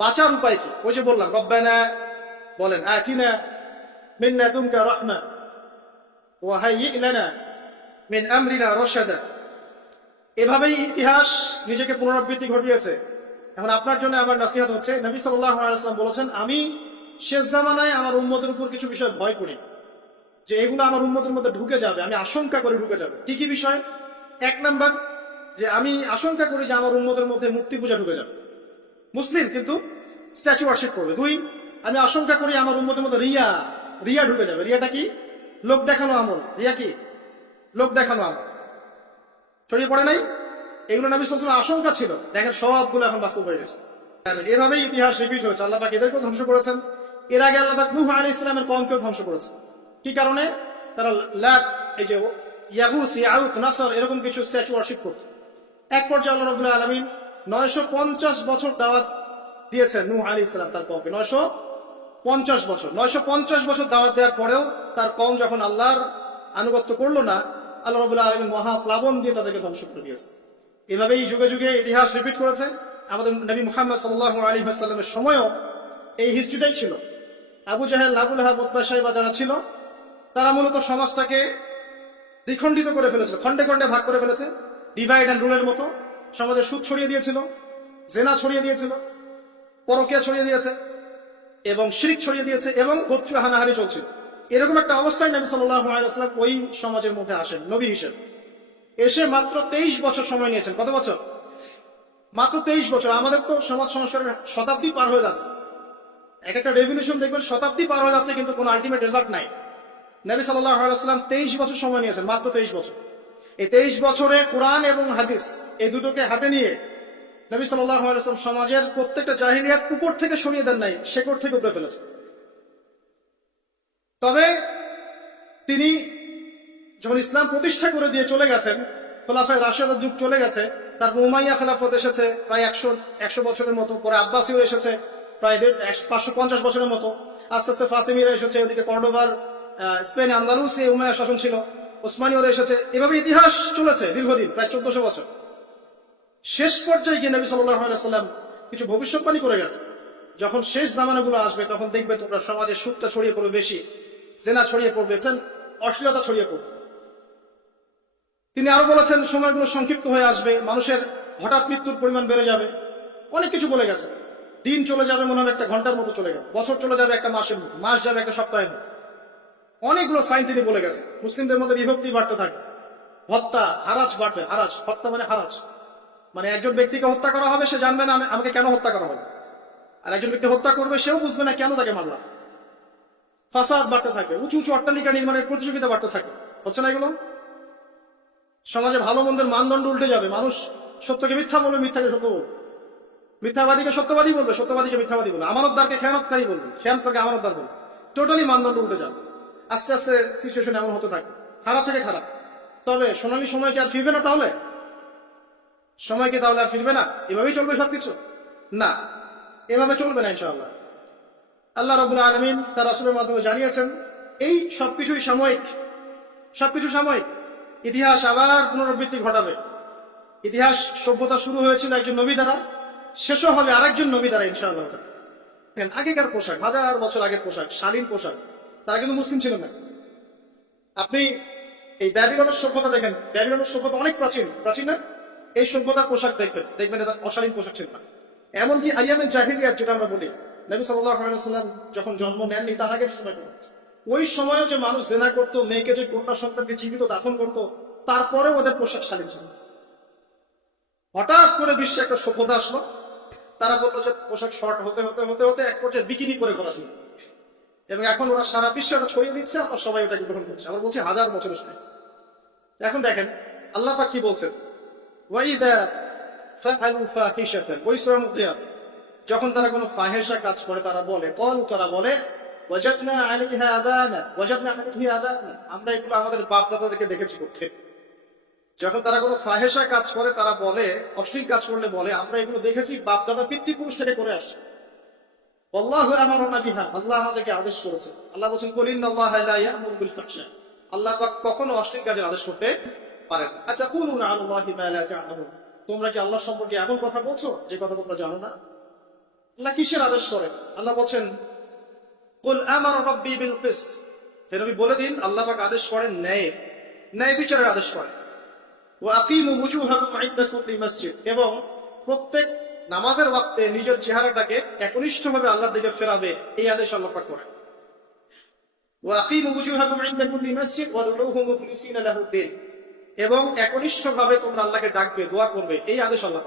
বাঁচার উপায় কি? ওই যে বললাম, রব্বানা বলেন, আতিনা মিন লাদুনকা রাহমা ওয়া হাইয়্ লানা মিন আমরিনা রশাদা। এভাবেই ইতিহাস নিজেকে পুনরাবৃত্তি ঘটিয়েছে। এখন আপনার জন্য আমার নসিহত হচ্ছে, নবী আলাইহি বলেছেন, আমি শেষ জামানায় আমার উম্মতের উপর কিছু বিষয় ভয় করি যে এগুলো আমার উন্মতের মধ্যে ঢুকে যাবে, আমি আশঙ্কা করে ঢুকে যাবে। কি কি বিষয়? এক নাম্বার, যে আমি আশঙ্কা করি যে আমার উন্মতের মধ্যে মুক্তি পূজা ঢুকে যাবে। মুসলিম, কিন্তু স্ট্যাচু ওয়ার্শিপ করবে। দুই, আমি আশঙ্কা করি আমার উন্মতের মধ্যে রিয়া রিয়া ঢুকে যাবে। রিয়াটা কি? লোক দেখানো আমল। রিয়া কি? লোক দেখানো আমল। ছড়িয়ে পড়ে নাই? এগুলো নবী সাল্লাল্লাহু আশঙ্কা ছিল। দেখেন সবগুলো এখন বাস্তব হয়ে গেছে। এভাবেই ইতিহাস রিপিট হয়েছে। আল্লাহ পাক এদেরকেও ধ্বংস করেছেন। এর আগে আল্লাহ নূহ আলাইহিস সালামের কমকেও ধ্বংস করেছেন। কি কারণে? তারা লাত এই যে ইয়াগুস ইয়াউত নাসর, এরকম কিছু স্ট্যাচু ওয়ার্শিপ করত। এক পর্যায়ে আল্লাহ রাব্বুল আলামিন 950 বছর দাওয়াত দিয়েছেন নূহ আলাইহিস সালাম তার কমকে। 950 বছর। 950 বছর দাওয়াত দেওয়ার পরেও তার কম যখন আল্লাহর আনুগত্য করল না, আল্লাহ রাব্বুল আলামিন মহা প্লাবন দিয়ে তাদেরকে ধ্বংস করে দিয়েছে এভাবেই যুগে যুগে ইতিহাস রিপিট করেছে। আমাদের নবী মুহাম্মদ সাল্লাহ আলাইহি ওয়াসাল্লামের সময়ও এই হিস্ট্রিটাই ছিল। আবু জাহেল আবুল হাব উতবা সাহেবা যারা ছিল, তারা মূলত সমাজটাকে দ্বিখণ্ডিত করে ফেলেছিল। খণ্ডে খণ্ডে ভাগ করে ফেলেছে। ডিভাইড অ্যান্ড রুলের মতো। সমাজে সুদ ছড়িয়ে দিয়েছিল, জেনা ছড়িয়ে দিয়েছিল, পরকিয়া ছড়িয়ে দিয়েছে, এবং শিরিক ছড়িয়ে দিয়েছে, এবং গোত্রীয় হানাহানি চলছিল। এরকম একটা অবস্থায় নবী ওয়াসাল্লাম ওই সমাজের মধ্যে আসেন, নবী হিসেবে। এসে মাত্র তেইশ বছর সময় নিয়েছেন। কত বছর? মাত্র তেইশ বছর। আমাদের তো সমাজ সংস্কারের শতাব্দী পার হয়ে যাচ্ছে। এক একটা রেভলিউশন দেখবেন, শতাব্দী পার হয়ে যাচ্ছে, কিন্তু কোনো আলটিমেট রেজাল্ট নাই। নবী সাল্লাহ আলাইসাল্লাম তেইশ বছর সময় নিয়েছেন, মাত্র তেইশ বছর। এই তেইশ বছরে কোরআন এবং হাদিস, এই দুটোকে হাতে নিয়ে নবী আলাইসলাম সমাজের প্রত্যেকটা জাহিরিয়াত উপর থেকে সরিয়ে দেন নাই, শেকড় থেকে উপরে ফেলেছে তবে তিনি যখন ইসলাম প্রতিষ্ঠা করে দিয়ে চলে গেছেন, খোলাফায় রাশিয়াদের যুগ চলে গেছে তারপর উমাইয়া খেলাফত এসেছে প্রায় একশো একশো বছরের মতো, পরে আব্বাসিও এসেছে প্রায় পাঁচশো পঞ্চাশ বছরের মতো। আস্তে আস্তে ফাতেমিরা এসেছে, ওদিকে কর্ডোভার স্পেন আন্দালুসে উমাইয়া শাসন ছিল। ওসমানীয়রা এসেছে। এভাবে ইতিহাস চলেছে দীর্ঘদিন, প্রায় চোদ্দশো বছর। শেষ পর্যায়ে গিয়ে নবী সাল্লাম কিছু ভবিষ্যৎবাণী করে গেছে যখন শেষ জামানাগুলো আসবে, তখন দেখবে তোমরা সমাজে সুখটা ছড়িয়ে পড়বে বেশি, জেনা ছড়িয়ে পড়বে অশ্লীলতা ছড়িয়ে পড়বে। তিনি আরও বলেছেন, সময়গুলো সংক্ষিপ্ত হয়ে আসবে, মানুষের হঠাৎ মৃত্যুর পরিমাণ বেড়ে যাবে। অনেক কিছু বলে গেছে দিন চলে যাবে মনে হবে একটা ঘণ্টার মতো চলে যাবে বছর চলে যাবে একটা মাসের মতো, মাস যাবে একটা সপ্তাহের মতো। অনেকগুলো সাইন তিনি বলে গেছে। মুসলিমদের মধ্যে বিভক্তি বাড়তে থাকে। হত্যা, হারাজ বাড়বে। হারাজ, হত্যা মানে হারাজ। মানে একজন ব্যক্তিকে হত্যা করা হবে, সে জানবে না আমাকে কেন হত্যা করা হবে। আর একজন ব্যক্তি হত্যা করবে, সেও বুঝবে না কেন তাকে মারলাম। ফাসাদ বাড়তে থাকবে। উঁচু উঁচু অট্টালিকা নির্মাণের প্রতিযোগিতা বাড়তে থাকবে। হচ্ছে না এগুলো? সমাজে ভালো মন্দের মানদণ্ড উল্টে যাবে। মানুষ সত্যকে মিথ্যা বলবে মিথ্যাকে সত্য বলবে। মিথ্যাবাদীকে সত্যবাদী বলবে, সত্যবাদীকে মিথ্যাবাদী বলবে। আমানতদারকে খেয়ানতকারী বলবে। খেয়ানতকারকে আমানতদার বলবে। টোটালি মানদণ্ড উল্টে যাবে। আস্তে আস্তে সিচুয়েশন এমন হতে থাকে খারাপ থেকে খারাপ। তবে সোনালী সময় কি আর ফিরবে না তাহলে? সময় কি তাহলে আর ফিরবে না? এভাবেই চলবে সবকিছু? না। এভাবে চলবে না, ইনশাআল্লাহ। আল্লাহ রবুল আলমিন তার আসলের মাধ্যমে জানিয়েছেন, এই সবকিছুই সাময়িক। সবকিছু সাময়িক। ইতিহাস আবার পুনরাবৃত্তি ঘটাবে। ইতিহাস সভ্যতা শুরু হয়েছিল একজন নবী দ্বারা, শেষও হবে আরেকজন নবী দ্বারা, ইনশাআল্লাহ। আগেকার পোশাক, হাজার বছর আগের পোশাক, শালীন পোশাক। তারা কিন্তু মুসলিম ছিলেন না। আপনি এই ব্যাবিলনের সভ্যতা দেখেন। ব্যাবিলনের সভ্যতা অনেক প্রাচীন। প্রাচীন না? এই সভ্যতার পোশাক দেখবেন। দেখবেন এটা অশালীন পোশাক ছিল না। এমনকি আইয়ামের জাহিরিয়াত যেটা আমরা বলি, নবী সাল্লাম যখন জন্ম নেননি, তার আগের সময় ওই সময়ে যে মানুষ জেনা করতো, মেয়েকে যে কন্যা সন্তানকে জীবিত দাফন করতো তারপরে ওদের পোশাক শালীন ছিল। হঠাৎ করে বিশ্বে একটা সভ্যতা আসলো। তারা বলল যে পোশাক শর্ট হতে হতে হতে হতে এক পর্যায়ে বিকিনি করে করা শুরু এবং এখন ওরা সারা বিশ্বে ওটা ছড়িয়ে দিচ্ছে, আমরা সবাই ওটাকে গ্রহণ করছি। আমরা বলছি হাজার বছরের সময়। এখন দেখেন, আল্লাহ পাক কি বলছেন? ওই সূরার আছে। যখন তারা কোনো ফাহেসা কাজ করে, তারা বলে, কল তারা বলে আমরা এগুলো আমাদের বাপ দাদাদেরকে দেখেছি করতে। যখন তারা কোনো ফাহেসা কাজ করে, তারা বলে, অশ্লীল কাজ করলে বলে, আমরা এগুলো দেখেছি বাপ দাদা পিতৃপুরুষ থেকে করে আসছে। আল্লাহ আল্লাহ আমাদেরকে আদেশ করেছে আল্লাহ বলছেন কলিন আল্লাহ আল্লাহ কখনো অশ্লীল কাজের আদেশ করতে পারেন। আচ্ছা কুলুন তোমরা কি আল্লাহ সম্পর্কে এমন কথা বলছো? যে কথা তোমরা জানো না? আল্লাহ কিসের আদেশ করেন? আল্লাহ বলছেন বিল দিন, আল্লাহ পাক আদেশ করেন ন্যায়। ন্যায় বিচারের আদেশ করেন। এবং প্রত্যেক নামাজের ওয়াক্তে নিজের চেহারাটাকে একনিষ্ঠভাবে আল্লাহর দিকে ফেরাবে, এই আদেশ আল্লাহ লাহুদ্দিন এবং একনিষ্ঠভাবে তোমরা আল্লাহকে ডাকবে, দোয়া করবে, এই আদেশ আল্লাহ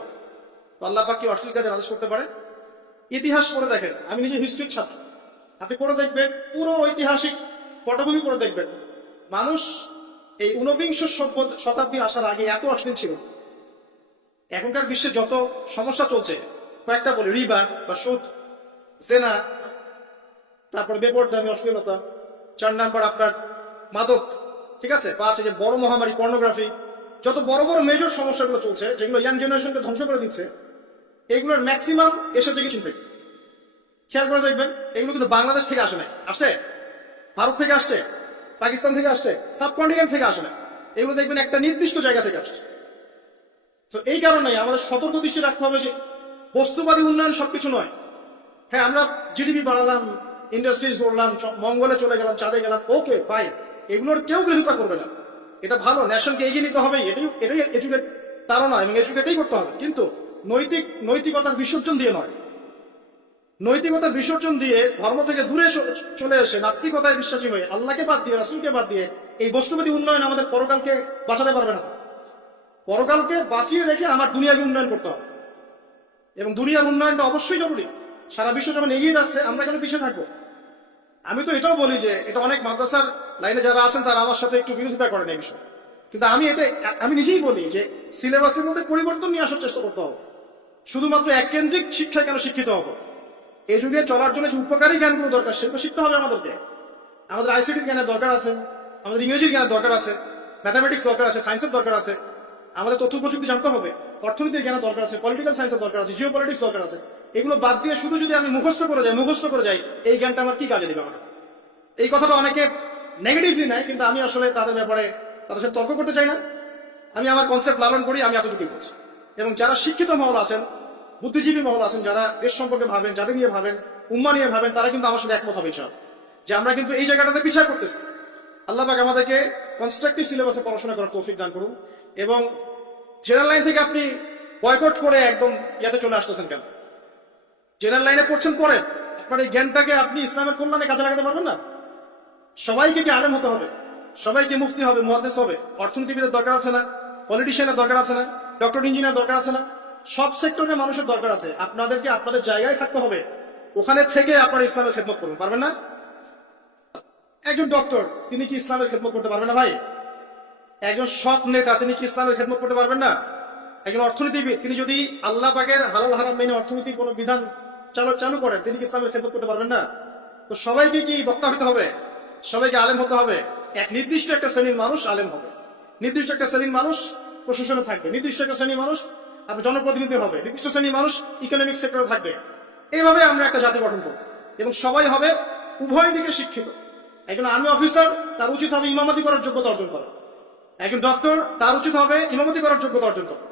তো আল্লাহ পাক কি অশ্লীল কাজের আদেশ করতে পারে? ইতিহাস পড়ে দেখেন, আমি নিজে হিস্ট্রির ছাত্র। আপনি পড়ে দেখবেন, পুরো ঐতিহাসিক পটভূমি পড়ে দেখবেন। মানুষ এই ঊনবিংশ শতাব্দী আসার আগে এত অশ্লীল ছিল। এখনকার বিশ্বে যত সমস্যা চলছে, কয়েকটা বলি, রিবা বা সুদ, জেনা, তারপর বেপরদামি, অশ্লীলতা, চার নাম্বার আপনার মাদক, ঠিক আছে? পাঁচ যে বড় মহামারী পর্নোগ্রাফি যত বড় বড় মেজর সমস্যাগুলো চলছে, যেগুলো ইয়াং জেনারেশনকে ধ্বংস করে দিচ্ছে, এগুলোর ম্যাক্সিমাম এসেছে কিছু থেকে খেয়াল করে দেখবেন, এগুলো কিন্তু বাংলাদেশ থেকে আসে নাই। আসছে? ভারত থেকে আসছে? পাকিস্তান থেকে আসছে? সাবকন্টিনেন্ট থেকে আসে না এগুলো দেখবেন একটা নির্দিষ্ট জায়গা থেকে আসছে। তো এই কারণে আমাদের সতর্ক দৃষ্টি রাখতে হবে যে বস্তুবাদী উন্নয়ন সবকিছু নয়। হ্যাঁ আমরা জিডিপি বাড়ালাম ইন্ডাস্ট্রিজ করলাম মঙ্গলে চলে গেলাম, চাঁদে গেলাম ওকে ফাইন এগুলোর কেউ বিরোধিতা করবে না। এটা ভালো ন্যাশনকে এগিয়ে নিতে হবে, এটাই এটাই তারও নয় এবং এডুকেটেই করতে হবে। কিন্তু নৈতিক, নৈতিকতার বিসর্জন দিয়ে নয়। নৈতিকতার বিসর্জন দিয়ে ধর্ম থেকে দূরে চলে এসে নাস্তিকতায় বিশ্বাসী হয়ে আল্লাহকে বাদ দিয়ে, রাসুলকে বাদ দিয়ে এই বস্তুবাদী উন্নয়ন আমাদের পরকালকে বাঁচাতে পারবে না। পরকালকে বাঁচিয়ে রেখে আমার দুনিয়াকে উন্নয়ন করতে হবে। এবং দুনিয়ার উন্নয়নটা অবশ্যই জরুরি। সারা বিশ্ব যখন এগিয়ে যাচ্ছে, আমরা কেন পিছিয়ে থাকব? আমি তো এটাও বলি যে, এটা অনেক মাদ্রাসার লাইনে যারা আছেন, তারা আমার সাথে একটু বিরোধিতা করেন এই বিষয়ে। কিন্তু আমি এটা, আমি নিজেই বলি যে, সিলেবাসের মধ্যে পরিবর্তন নিয়ে আসার চেষ্টা করতে হবে। শুধুমাত্র এককেন্দ্রিক শিক্ষায় কেন শিক্ষিত হব? এই যুগে চলার জন্য যে উপকারী জ্ঞানগুলো দরকার, সেগুলো শিখতে হবে আমাদেরকে। আমাদের আইসিটির জ্ঞানের দরকার আছে, আমাদের ইংরেজির জ্ঞানের দরকার আছে, ম্যাথামেটিক্স দরকার আছে, সায়েন্সের দরকার আছে। আমাদের তথ্য প্রযুক্তি জানতে হবে। অর্থনীতির জ্ঞানের দরকার আছে পলিটিক্যাল সায়েন্সের দরকার আছে জিও পলিটিক্স দরকার আছে। এগুলো বাদ দিয়ে শুধু যদি আমি মুখস্থ করে যাই, মুখস্থ করে যাই, এই জ্ঞানটা আমার কি কাজে দিবে আমার এই কথাটা অনেকে নেগেটিভলি নেয়, কিন্তু আমি আসলে তাদের ব্যাপারে তাদের সাথে তর্ক করতে চাই না। আমি আমার কনসেপ্ট লালন করি, আমি এতটুকুই বলছি। এবং যারা শিক্ষিত মহল আছেন, বুদ্ধিজীবী মহল আছেন, যারা দেশ সম্পর্কে ভাবেন যাদের নিয়ে ভাবেন, উম্মা নিয়ে ভাবেন, তারা কিন্তু আমার সাথে একমত হবে ইনশাআল্লাহ। যে আমরা কিন্তু এই জায়গাটাতে পিছিয়ে করতেছি। আল্লাহ আমাদেরকে কনস্ট্রাকটিভ সিলেবাসে পড়াশোনা করার তৌফিক দান করুন। এবং জেনারেল লাইন থেকে আপনি বয়কট করে একদম ইয়াতে চলে আসতেছেন কেন? জেনারেল লাইনে পড়ছেন পরে আপনার এই জ্ঞানটাকে আপনি ইসলামের কল্যাণে কাজে লাগাতে পারবেন না? সবাইকে কি আলেম হতে হবে? সবাইকে মুফতি হবে মহাদেশ হবে, অর্থনীতিবিদের দরকার আছে না? পলিটিশিয়ানের দরকার আছে না? ডক্টর ইঞ্জিনিয়ার দরকার আছে না? সব সেক্টরে মানুষের দরকার আছে। আপনাদেরকে আপনাদের জায়গায় থাকতে হবে। ওখানে থেকে আপনার ইসলামের খেদমত করুন, পারবেন না? একজন ডক্টর তিনি কি ইসলামের খেদমত করতে পারবেন না ভাই? একজন সৎ নেতা, তিনি কি ইসলামের খেদমত করতে পারবেন না? একজন অর্থনীতিবিদ, তিনি যদি আল্লাহ পাকের হালাল হারাম মেনে অর্থনৈতিক কোনো বিধান চালু চালু করেন, তিনি কি ইসলামের খেদমত করতে পারবেন না? তো সবাইকে কি বক্তা হতে হবে? সবাইকে আলেম হতে হবে? এক নির্দিষ্ট একটা শ্রেণির মানুষ আলেম হবে। নির্দিষ্ট একটা শ্রেণির মানুষ প্রশাসনে থাকবে। নির্দিষ্ট একটা শ্রেণির মানুষ আপনার জনপ্রতিনিধি হবে। নির্দিষ্ট শ্রেণির মানুষ ইকোনমিক সেক্টরে থাকবে। এইভাবে আমরা একটা জাতি গঠন করব। এবং সবাই হবে উভয় দিকে শিক্ষিত। একজন আর্মি অফিসার তার উচিত হবে ইমামতি করার যোগ্যতা অর্জন করা। একজন ডক্টর তার উচিত হবে ইমামতি করার যোগ্যতা অর্জন করা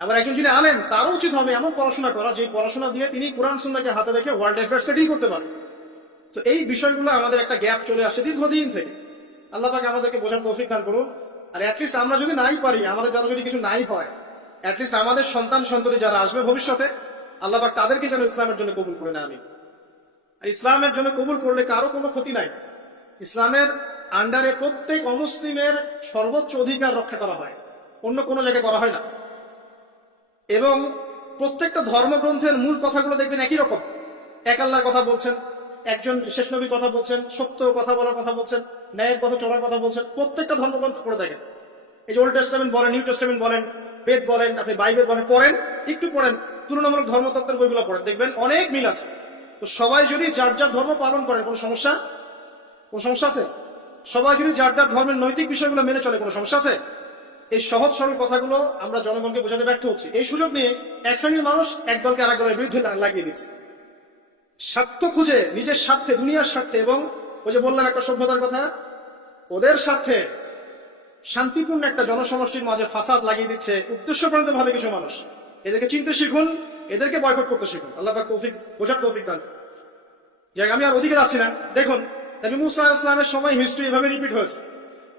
আবার একজন যিনি আলেন তারও উচিত হবে এমন পড়াশোনা করা, যে পড়াশোনা দিয়ে তিনি কোরআন সুন্নাকে হাতে রেখে ওয়ার্ল্ড অ্যাফেয়ার্স ডিল করতে পারেন। তো এই বিষয়গুলো আমাদের একটা গ্যাপ চলে আসছে দীর্ঘদিন থেকে। আল্লাহ পাকে আমাদেরকে বোঝার তৌফিক দান করুন। আর অ্যাটলিস্ট আমরা যদি নাই পারি, আমাদের যারা যদি কিছু নাই হয় অ্যাটলিস্ট আমাদের সন্তান সন্ততি যারা আসবে ভবিষ্যতে, আল্লাহ পাক তাদেরকে যেন ইসলামের জন্য কবুল করে না আমি ইসলামের জন্য কবুল করলে কারও কোনো ক্ষতি নাই। ইসলামের আন্ডারে প্রত্যেক অমুসলিমের সর্বোচ্চ অধিকার রক্ষা করা হয়। অন্য কোনো জায়গায় করা হয় না। এবং প্রত্যেকটা ধর্মগ্রন্থের মূল কথাগুলো দেখবেন একই রকম। এক আল্লাহর কথা বলছেন, একজন শেষ নবীর কথা বলছেন, সত্য কথা বলার কথা বলছেন, ন্যায়ের কথা চলার কথা বলছেন, প্রত্যেকটা ধর্মগ্রন্থ পড়ে দেখেন। এই যে ওল্ড টেস্টামেন্ট বলেন নিউ টেস্টামেন্ট বলেন, বেদ বলেন, আপনি বাইবেল বলেন, পড়েন, একটু পড়েন, তুলনামূলক ধর্মতত্ত্বের বইগুলো পড়েন, দেখবেন অনেক মিল আছে। তো সবাই যদি যার যার ধর্ম পালন করেন, কোনো সমস্যা? কোনো সমস্যা আছে? সবাই যার যার ধর্মের নৈতিক বিষয়গুলো মেনে চলে কোনো সমস্যা আছে? এই সহজ সরল কথাগুলো আমরা জনগণকে বোঝাতে ব্যর্থ হচ্ছি। এই সুযোগ নিয়ে এক শ্রেণির মানুষ এক দলকে আরেক দলের বিরুদ্ধে লাগিয়ে দিচ্ছে। স্বার্থ খুঁজে নিজের স্বার্থে, দুনিয়ার স্বার্থে এবং ওই যে বললাম একটা সভ্যতার কথা, ওদের স্বার্থে শান্তিপূর্ণ একটা জনসমষ্টির মাঝে ফাসাদ লাগিয়ে দিচ্ছে উদ্দেশ্যপ্রণীত ভাবে কিছু মানুষ। এদেরকে চিনতে শিখুন, এদেরকে বয়কট করতে শিখুন। আল্লাহ পাক তৌফিক, বোঝার তৌফিক দান। আমি আর ওদিকে যাচ্ছি না। দেখুন নবী মুসা ইসলামের সময় হিস্ট্রি এভাবে রিপিট হয়েছে।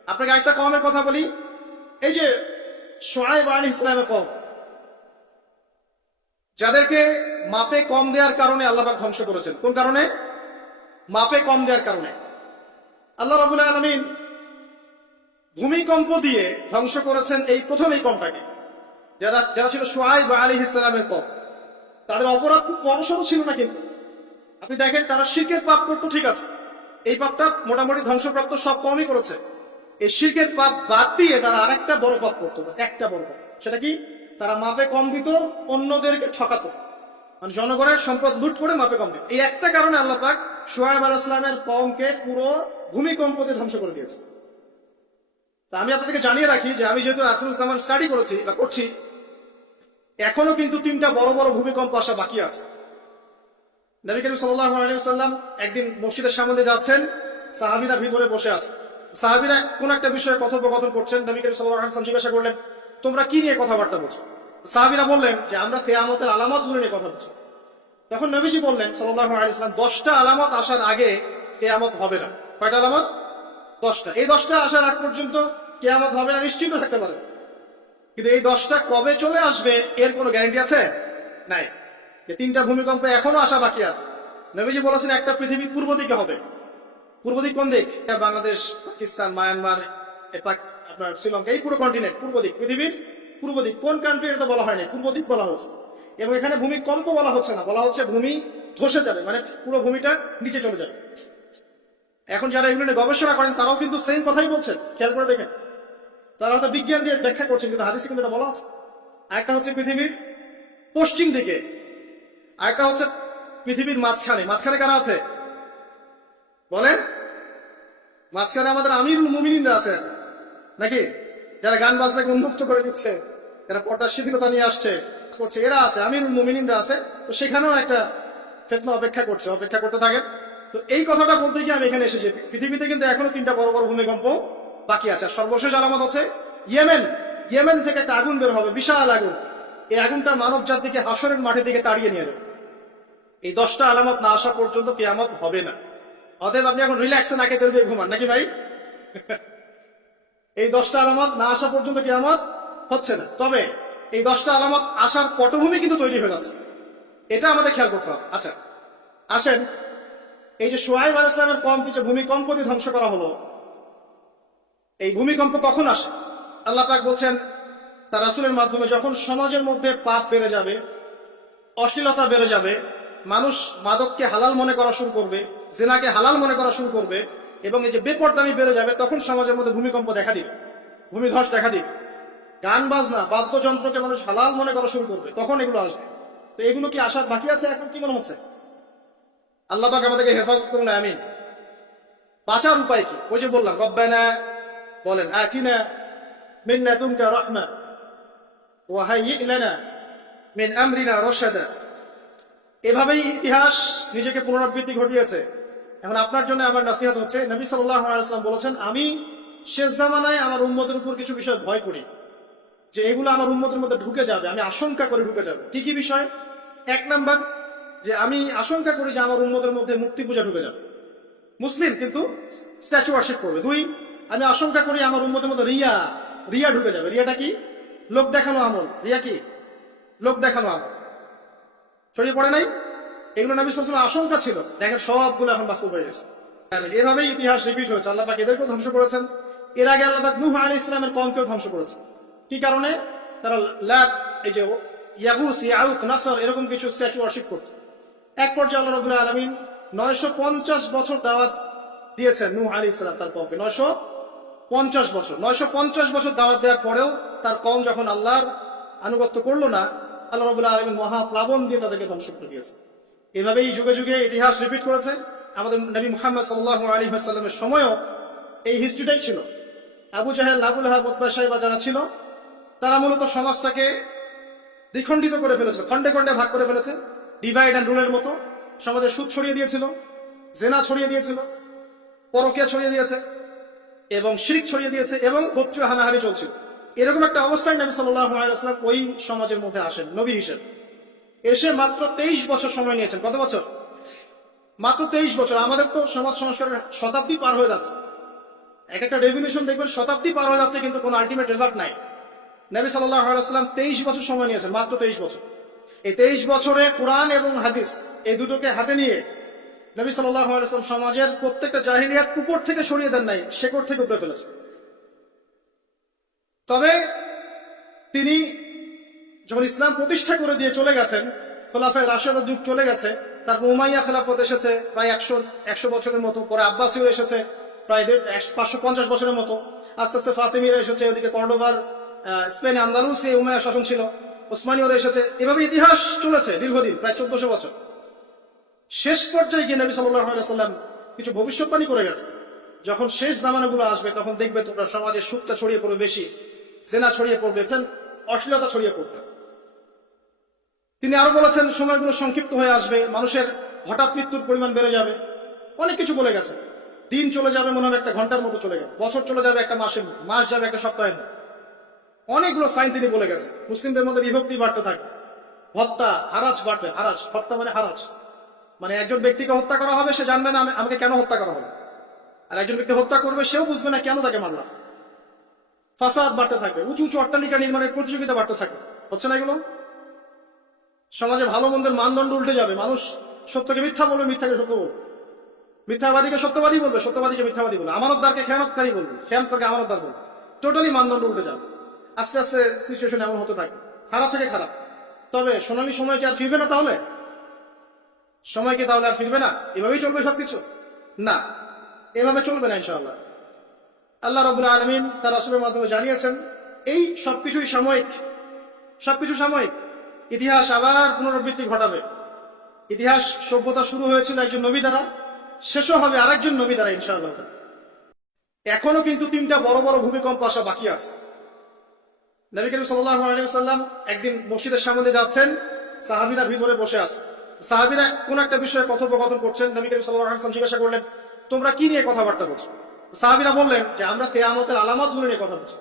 আপনাকে একটা কমের কথা বলি। এই যে সোহাইব আলী ইসলামের কম যাদেরকে মাপে কম দেওয়ার কারণে আল্লাহ ধ্বংস করেছেন। কোন কারণে? মাপে কম দেওয়ার কারণে। আল্লাহ রাবুল আলমিন ভূমিকম্প দিয়ে ধ্বংস করেছেন এই প্রথম এই কমটাকে যারা যারা ছিল সোহাইব আলী ইসলামের কম তাদের অপরাধ খুব বড়সড় ছিল না কিন্তু। আপনি দেখেন, তারা শিখের পাপ করতো, ঠিক আছে। এই পাপটা মোটামুটি ধ্বংসপ্রাপ্ত সব কমই করেছে। এই শিরকের পাপ বাদ দিয়ে তারা আরেকটা বড় পাপ করতো, একটা বড় পাপ। সেটা কি? তারা মাপে কম দিত, অন্যদেরকে ঠকাতো। মানে জনগণের সম্পদ লুট করে মাপে কম দিত। এই একটা কারণে আল্লাহ পাক সোহাইব আল ইসলামের কমকে পুরো ভূমিকম্পতে ধ্বংস করে দিয়েছে। তা আমি আপনাদেরকে জানিয়ে রাখি যে আমি যেহেতু আসুল সামান স্টাডি করেছি বা করছি, এখনও কিন্তু তিনটা বড় বড় ভূমিকম্প আসা বাকি আছে। নবী করিম সাল্লাম একদিন মসজিদের সামনে যাচ্ছেন, সাহাবিরা ভিতরে বসে আছে। সাহাবিরা কোন একটা বিষয়ে কথোপকথন করছেন, নবী করিম সাল্লাম জিজ্ঞাসা করলেন, তোমরা কি নিয়ে কথাবার্তা বলছো? সাহাবিরা বললেন যে, আমরা কেয়ামতের আলামতগুলো নিয়ে কথা বলছি। তখন নবীজি বললেন সাল্লাহ আলাইসলাম দশটা আলামত আসার আগে কেয়ামত হবে না। কয়টা আলামত? দশটা। এই দশটা আসার আগ পর্যন্ত কেয়ামত হবে না, নিশ্চিন্ত থাকতে পারে কিন্তু এই দশটা কবে চলে আসবে, এর কোনো গ্যারান্টি আছে? নাই। যে তিনটা ভূমিকম্প এখনও আসা বাকি আছে। নবীজি বলেছেন, একটা পৃথিবী পূর্ব দিকে হবে। পূর্ব দিক কোন দিক? বাংলাদেশ, পাকিস্তান, মায়ানমার আপনার শ্রীলঙ্কা, এই পুরো কন্টিনেন্ট পূর্ব দিক। পৃথিবীর পূর্ব দিক। কোন কান্ট্রি এটা বলা হয়নি? পূর্ব দিক বলা হচ্ছে এবং এখানে ভূমিকম্প বলা হচ্ছে না, বলা হচ্ছে ভূমি ধসে যাবে মানে পুরো ভূমিটা নিচে চলে যাবে। এখন যারা নিয়ে গবেষণা করেন, তারাও কিন্তু সেম কথাই বলছেন। খেয়াল করে দেখেন। তারা হয়তো বিজ্ঞান দিয়ে ব্যাখ্যা করছেন, কিন্তু হাদিসে কিন্তু এটা বলা আছে। একটা হচ্ছে পৃথিবীর পশ্চিম দিকে। আরেকটা হচ্ছে পৃথিবীর মাঝখানে। মাঝখানে কারা আছে? বলেন। মাঝখানে আমাদের আমিরুল মুমিনিনরা আছে। নাকি? যারা গান বাজনাকে উন্মুক্ত করে দিচ্ছে। যারা পর্দার শিথিলতা নিয়ে আসছে, করছে। এরা আছে, আমিরুল মুমিনিনরা আছে। তো সেখানেও একটা ফেতনা অপেক্ষা করছে। অপেক্ষা করতে থাকেন। তো এই কথাটা বলতে গিয়ে আমি এখানে এসেছি। পৃথিবীতে কিন্তু এখনও তিনটা বড় বড় ভূমিকম্প বাকি আছে। আর সর্বশেষ আলামত হচ্ছে ইয়েমেন। ইয়েমেন থেকে একটা আগুন বের হবে। বিশাল আগুন। এই আগুনটা মানব জাতিকে হাসরের মাঠের দিকে তাড়িয়ে নিয়ে যাবে। এই দশটা আলামত না আসা পর্যন্ত কেয়ামত হবে না। অতএব আপনি এখন রিল্যাক্সে নাকে তেল দিয়ে ঘুমান, নাকি ভাই? এই দশটা আলামত না আসা পর্যন্ত কেয়ামত হচ্ছে না। তবে এই দশটা আলামত আসার পটভূমি কিন্তু তৈরি হয়ে যাচ্ছে। এটা আমাদের খেয়াল করতে হবে। আচ্ছা আসেন। এই যে সোহাইব আল ইসলামের কম পিছিয়ে ভূমিকম্প দিয়ে ধ্বংস করা হলো, এই ভূমিকম্প কখন আসে? আল্লাহ পাক বলছেন, তার রাসুলের মাধ্যমে যখন সমাজের মধ্যে পাপ বেড়ে যাবে, অশ্লীলতা বেড়ে যাবে মানুষ মাদককে হালাল মনে করা শুরু করবে, জেনাকে হালাল মনে করা শুরু করবে, এবং এই যে বেপরদামি বেড়ে যাবে, তখন সমাজের মধ্যে ভূমিকম্প দেখা দিবে, ভূমিধস দেখা দিবে। গান, বাজনা, বাদ্যযন্ত্রকে মানুষ হালাল মনে করা শুরু করবে, তখন এগুলো আসবে। তো এগুলো কি আসার বাকি আছে এখন কি মনে হচ্ছে? আল্লাহ পাক আমাদেরকে হেফাজত করুন, আমিন। বাঁচার উপায় কি? ওই যে বললাম, রব্বানা বলেন, আতিনা মিন লাদুনকা রাহমা, ওয়া হাইয়্ লানা মিন আমরিনা রশাদা। এভাবেই ইতিহাস নিজেকে পুনরাবৃত্তি ঘটিয়েছে। এখন আপনার জন্য আমার নাসিহাত হচ্ছে, নবী আলাইহি বলেছেন, আমি শেষ জামানায় আমার উম্মতের উপর কিছু বিষয় ভয় করি, যে এগুলো আমার উন্মতের মধ্যে ঢুকে যাবে, আমি আশঙ্কা করে ঢুকে যাবে। কি কি বিষয়? এক নাম্বার, যে আমি আশঙ্কা করি যে আমার উন্মতের মধ্যে মূর্তি পূজা ঢুকে যাবে। মুসলিম কিন্তু স্ট্যাচু ওয়ার্শিপ করবে। দুই, আমি আশঙ্কা করি আমার উন্মতের মধ্যে রিয়া রিয়া ঢুকে যাবে। রিয়াটা কি? লোক দেখানো আমল। রিয়া কি? লোক দেখানো আমল। ছড়িয়ে পড়ে নাই? এগুলো নবী আলাইহি আশঙ্কা ছিল। দেখেন সবগুলো এখন বাস্তব হয়ে গেছে। এভাবেই ইতিহাস রিপিট হয়েছে। আল্লাহ পাক এদেরকেও ধ্বংস করেছেন। এর আগে আল্লাহ পাক নূহ আলাইহিস সালামের কমকেও ধ্বংস করেছেন। কি কারণে? তারা লাত, এই যে ইয়াগুস, ইয়াউক, নাসর এরকম কিছু স্ট্যাচু ওয়ার্শিপ করত। এক পর্যায়ে আল্লাহ রাব্বুল আলামিন 950 বছর দাওয়াত দিয়েছেন নূহ আলাইহিস সালাম তার কমকে। 950 বছর। 950 বছর দাওয়াত দেওয়ার পরেও তার কম যখন আল্লাহর আনুগত্য করল না আল্লাহ রাব্বুল আলামিন মহা প্লাবন দিয়ে তাদেরকে ধ্বংস করে দিয়েছে। এভাবেই যুগে যুগে ইতিহাস রিপিট করেছে। আমাদের নবী মুহাম্মদ সাল্লাল্লাহু আলাইহি ওয়াসাল্লামের সময়ও এই হিস্ট্রিটাই ছিল। আবু জাহেল আবুল হাব সাহেবা যারা ছিল, তারা মূলত সমাজটাকে দ্বিখণ্ডিত করে ফেলেছে খন্ডে খন্ডে ভাগ করে ফেলেছে। ডিভাইড অ্যান্ড রুলের মতো সমাজে সুদ ছড়িয়ে দিয়েছিল, জেনা ছড়িয়ে দিয়েছিল, পরকিয়া ছড়িয়ে দিয়েছে এবং শিরিক ছড়িয়ে দিয়েছে এবং গোত্রীয় হানাহানি চলছিল। এরকম একটা অবস্থায় নবী আলাইহি ওই সমাজের মধ্যে আসেন, নবী হিসেবে। এসে মাত্র তেইশ বছর সময় নিয়েছেন। কত বছর? মাত্র তেইশ বছর। আমাদের তো সমাজ সংস্কারের শতাব্দী পার হয়ে যাচ্ছে। এক একটা রেভলিউশন দেখবেন, শতাব্দী পার হয়ে যাচ্ছে, কিন্তু কোনো আলটিমেট রেজাল্ট নাই। নবী সাল্লাহ তেইশ বছর সময় নিয়েছেন, মাত্র তেইশ বছর। এই তেইশ বছরে কোরআন এবং হাদিস, এই দুটোকে হাতে নিয়ে নবী সাল্লাহ আলাইসলাম সমাজের প্রত্যেকটা জাহিরিয়াত উপর থেকে সরিয়ে দেন নাই, শেকড় থেকে উপরে ফেলেছে তবে তিনি যখন ইসলাম প্রতিষ্ঠা করে দিয়ে চলে গেছেন, খোলাফায় রাশেদার যুগ চলে গেছে, তার উমাইয়া খেলাফত এসেছে প্রায় একশো একশো বছরের মতো, পরে আব্বাসীয় এসেছে প্রায় পাঁচশো পঞ্চাশ বছরের মতো। আস্তে আস্তে ফাতেমিরা এসেছে, ওদিকে কর্ডোভার স্পেনে আন্দালুসে উমাইয়া শাসন ছিল, ওসমানীয়রা এসেছে। এভাবে ইতিহাস চলেছে দীর্ঘদিন, প্রায় চোদ্দশো বছর। শেষ পর্যায়ে গিয়ে নবী সাল্লাম কিছু ভবিষ্যৎবাণী করে গেছে যখন শেষ জামানাগুলো আসবে, তখন দেখবে তোমরা সমাজে সুখটা ছড়িয়ে পড়বে বেশি। জেনা ছড়িয়ে পড়বে অশ্লীলতা ছড়িয়ে পড়বে। তিনি আরও বলেছেন, সময়গুলো সংক্ষিপ্ত হয়ে আসবে, মানুষের হঠাৎ মৃত্যুর পরিমাণ বেড়ে যাবে। অনেক কিছু বলে গেছে। দিন চলে যাবে মনে হবে একটা ঘণ্টার মতো চলে যাবে বছর চলে যাবে একটা মাসের মতো, মাস যাবে একটা সপ্তাহের মতো। অনেকগুলো সাইন তিনি বলে গেছে। মুসলিমদের মধ্যে বিভক্তি বাড়তে থাকে। হত্যা, হারাজ বাড়বে, হারাজ। হত্যা মানে হারাজ। মানে একজন ব্যক্তিকে হত্যা করা হবে, সে জানবে না আমাকে কেন হত্যা করা হবে? আর একজন ব্যক্তি হত্যা করবে, সেও বুঝবে না কেন তাকে মারলাম। ফাসাদ বাড়তে থাকবে। উঁচু উঁচু অট্টালিকা নির্মাণের প্রতিযোগিতা বাড়তে থাকবে। হচ্ছে না এগুলো? সমাজে ভালো মন্দের মানদণ্ড উল্টে যাবে। মানুষ সত্যকে মিথ্যা বলবে, মিথ্যাকে সত্য বলবে। মিথ্যাবাদীকে সত্যবাদী বলবে, সত্যবাদীকে মিথ্যাবাদী বলবে। আমানতদারকে খেয়ানতকারী বলবে খেয়ানতকে আমানতদার বলবে। টোটালি মানদণ্ড উল্টে যাবে। আস্তে আস্তে সিচুয়েশন এমন হতে থাকে খারাপ থেকে খারাপ। তবে সোনালী সময় কি আর ফিরবে না তাহলে? সময় কি তাহলে আর ফিরবে না? এভাবেই চলবে সবকিছু? না। এভাবে চলবে না, ইনশাআল্লাহ। আল্লাহ রবুল আলমিন তার আসলের মাধ্যমে জানিয়েছেন, এই সবকিছুই সাময়িক। সবকিছু সাময়িক। ইতিহাস আবার পুনরাবৃত্তি ঘটাবে। ইতিহাস সভ্যতা শুরু হয়েছিল একজন নবী দ্বারা, শেষও হবে আরেকজন নবী দ্বারা, ইনশাআল্লাহ। এখনও কিন্তু তিনটা বড় বড় ভূমিকম্প আসা বাকি আছে। নবী করিম সাল্লাম একদিন মসজিদের সামনে যাচ্ছেন, সাহাবিরা ভিতরে বসে আছে। সাহাবিরা কোন একটা বিষয়ে কথোপকথন করছেন, নবী করিম সাল্লাম জিজ্ঞাসা করলেন, তোমরা কি নিয়ে কথাবার্তা বলছো? সাহাবিরা বললেন যে, আমরা কেয়ামতের আলামতগুলো নিয়ে কথা বলছি।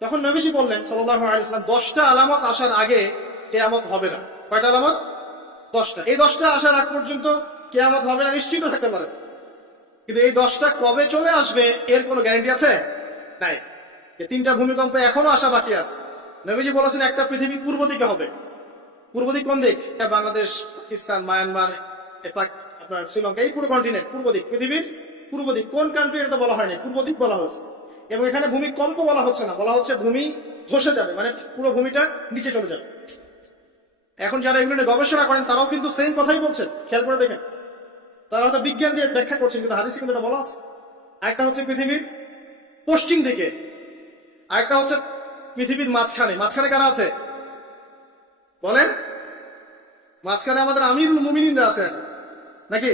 তখন নবীজি বললেন সাল্লাহ দশটা আলামত আসার আগে কেয়ামত হবে না। কয়টা আলামত? দশটা। এই দশটা আসার আগ পর্যন্ত কেয়ামত হবে না, নিশ্চিত থাকতে পারে। কিন্তু এই দশটা কবে চলে আসবে, এর কোনো গ্যারান্টি আছে? নাই। তিনটা ভূমিকম্প এখনও আসা বাকি আছে। নবীজি বলেছেন, একটা পৃথিবী পূর্ব দিকে হবে। পূর্ব দিক কোন দিক? বাংলাদেশ, পাকিস্তান, মায়ানমার আপনার শ্রীলঙ্কা, এই পুরো কন্টিনেন্ট পূর্ব দিক, পৃথিবীর পূর্ব দিক কোন কান্ট্রি এটা বলা হয়নি পূর্ব দিক বলা হচ্ছে এবং এখানে ভূমিকম্প বলা হচ্ছে না, বলা হচ্ছে ভূমি ধসে যাবে মানে পুরো ভূমিটা নিচে চলে যাবে। এখন যারা নিয়ে গবেষণা করেন, তারাও কিন্তু সেম কথাই বলছেন। খেয়াল করে দেখেন, তারা হয়তো বিজ্ঞান দিয়ে ব্যাখ্যা করছেন, কিন্তু হাদিসে কিন্তু এটা বলা আছে। একটা হচ্ছে পৃথিবীর পশ্চিম দিকে, আরেকটা হচ্ছে পৃথিবীর মাঝখানে। মাঝখানে কারা আছে? বলেন। মাঝখানে আমাদের আমিরুল মুমিনিনরা আছে নাকি?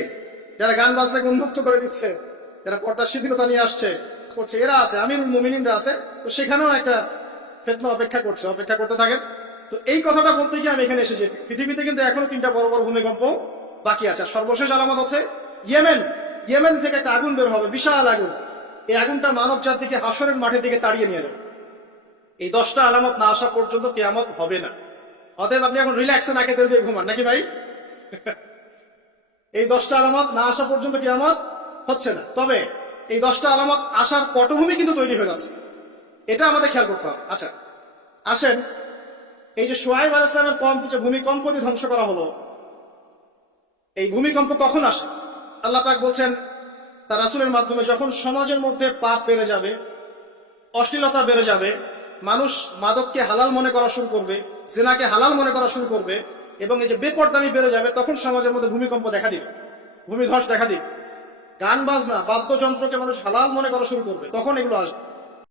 যারা গান বাজনাকে উন্মুক্ত করে দিচ্ছে। যারা পর্দার শিথিলতা নিয়ে আসছে, করছে, এরা আছে, আমিরুল মুমিনিনরা আছে, তো সেখানেও একটা ফেতনা অপেক্ষা করছে, অপেক্ষা করতে থাকেন। তো এই কথাটা বলতে গিয়ে আমি এখানে এসেছি। পৃথিবীতে কিন্তু এখনও তিনটা বড় বড় ভূমিকম্প বাকি আছে। আর সর্বশেষ আলামত হচ্ছে, ইয়েমেন ইয়েমেন থেকে একটা আগুন বের হবে, বিশাল আগুন। এই আগুনটা মানব জাতিকে হাসরের মাঠের দিকে তাড়িয়ে নিয়ে যাবে। এই দশটা আলামত না আসা পর্যন্ত কেয়ামত হবে না। অতএব আপনি এখন রিল্যাক্সে নাকে তেল দিয়ে ঘুমান, নাকি ভাই? এই দশটা আলামত না আসা পর্যন্ত কেয়ামত হচ্ছে না। তবে এই দশটা আলামত আসার পটভূমি কিন্তু তৈরি হয়ে যাচ্ছে। এটা আমাদের খেয়াল করতে হবে। আচ্ছা আসেন। এই যে সোহাইব আল ইসলামের কম যে ভূমিকম্প দিয়ে ধ্বংস করা হলো, এই ভূমিকম্প কখন আসে? আল্লাহ পাক বলছেন, তার রাসুলের মাধ্যমে যখন সমাজের মধ্যে পাপ বেড়ে যাবে, অশ্লীলতা বেড়ে যাবে, মানুষ মাদককে হালাল মনে করা শুরু করবে, জেনাকে হালাল মনে করা শুরু করবে, এবং এই যে বেপরদামি বেড়ে যাবে, তখন সমাজের মধ্যে ভূমিকম্প দেখা দিবে। ভূমিধস দেখা দিবে। গান বাজনা বাদ্যযন্ত্রকে মানুষ হালাল মনে করা শুরু করবে। তখন এগুলো আসবে।